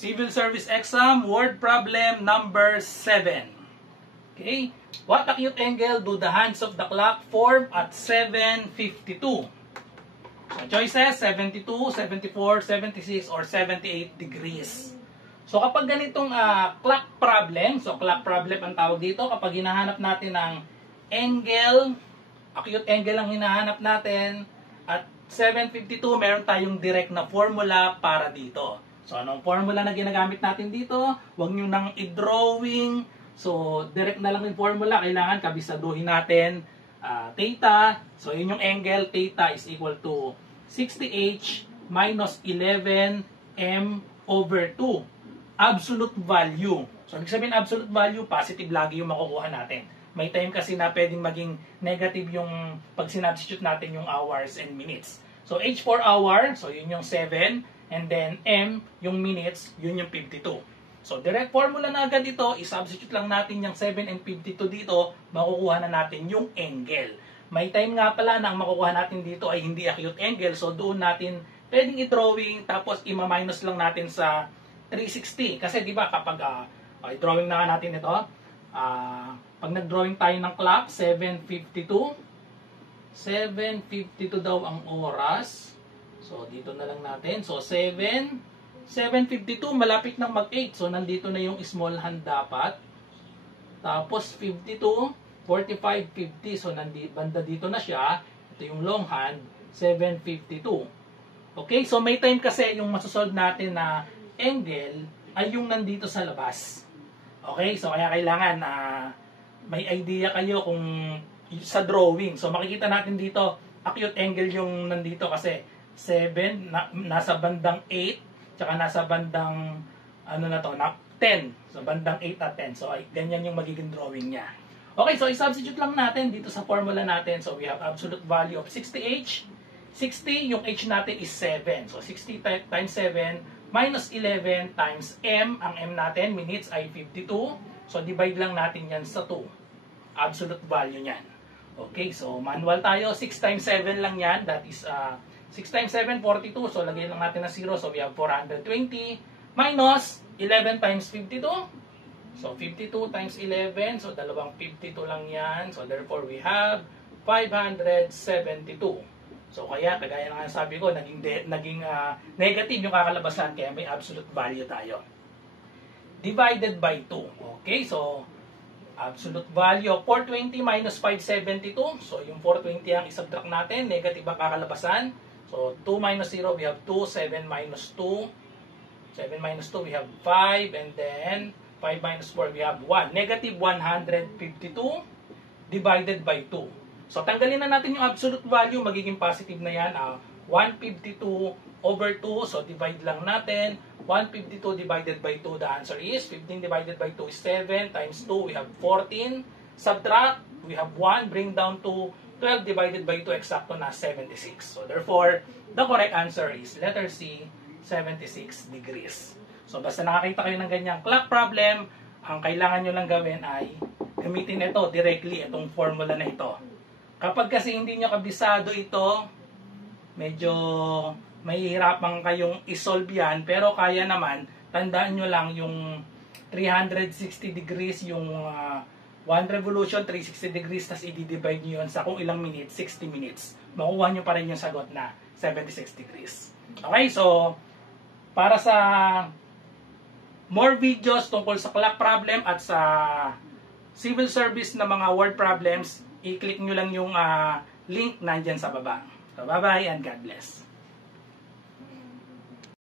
Civil Service Exam, word problem number 7. Okay, what acute angle do the hands of the clock form at 7:52? So, choices, 72, 74, 76, or 78 degrees. So, kapag ganitong clock problem, so clock problem ang tawag dito, kapag hinahanap natin ng angle, acute angle ang hinahanap natin, at 7:52, meron tayong direct na formula para dito. So, anong formula na ginagamit natin dito? Huwag nyo nang i-drawing. So, direct na lang yung formula. Kailangan kabisaduhin natin theta. So, yun yung angle. Theta is equal to 60h minus 11m over 2. Absolute value. So, ibig sabihin absolute value, positive lagi yung makukuha natin. May time kasi na pwedeng maging negative yung pag sinubstitute natin yung hours and minutes. So, h for hour, so yun yung 7. And then m, yung minutes, yun yung 52. So, direct formula na agad ito, i-substitute lang natin yung 7 and 52 dito, makukuha na natin yung angle. May time nga pala na ang makukuha natin dito ay hindi acute angle, so doon natin pwedeng i-drawing, tapos i-minus lang natin sa 360. Kasi di ba kapag i-drawing na natin ito, pag nag-drawing tayo ng clock, 7:52 daw ang oras. So, dito na lang natin. So, 7:52, malapit nang mag-8. So, nandito na yung small hand dapat. Tapos, 52, 45, 50. So, banda dito na siya. Ito yung long hand, 7:52. Okay? So, may time kasi yung masosolve natin na angle ay yung nandito sa labas. Okay? So, kaya kailangan may idea kayo kung sa drawing. So, makikita natin dito, acute angle yung nandito kasi 7, nasa bandang 8, tsaka nasa bandang 10. So, bandang 8 at 10. So, ganyan yung magiging drawing niya. Okay, so i-substitute lang natin dito sa formula natin. So, we have absolute value of 60h. 60, yung h natin is 7. So, 60 times 7 minus 11 times m. Ang m natin, minutes, ay 52. So, divide lang natin yan sa 2. Absolute value niyan. Okay, so manual tayo. 6 times 7 lang yan. That is 6 times 7, 42. So, lagay lang natin na 0. So, we have 420 minus 11 times 52. So, 52 times 11. So, dalawang 52 lang yan. So, therefore, we have 572. So, kaya, kagaya nga sabi ko, naging negative yung kakalabasan. Kaya may absolute value tayo. Divided by 2. Okay, so, absolute value of 420 minus 572. So, yung 420 ang isubtract natin. Negative ang kakalabasan. So, 2 minus 0, we have 2. 7 minus 2. 7 minus 2, we have 5. And then, 5 minus 4, we have 1. Negative 152 divided by 2. So, tanggalin na natin yung absolute value. Magiging positive na yan. 152 over 2. So, divide lang natin. 152 divided by 2, the answer is 15 divided by 2 is 7 times 2, we have 14. Subtract, we have 1. Bring down to 12 divided by 2, eksakto na 76. So, therefore, the correct answer is letter C, 76 degrees. So, basta nakakita kayo ng ganyang clock problem, ang kailangan nyo lang gawin ay gamitin ito directly, itong formula na ito. Kapag kasi hindi nyo kabisado ito, medyo mahihirapan kayong isolve yan, pero kaya naman, tandaan nyo lang yung 360 degrees, yung 1 revolution, 360 degrees, tas i-divide nyo yun sa kung ilang minutes, 60 minutes. Makuha nyo pa rin yung sagot na 76 degrees. Okay, so, para sa more videos tungkol sa clock problem at sa civil service na mga word problems, i-click nyo lang yung link nandyan sa baba. So, bye-bye and God bless.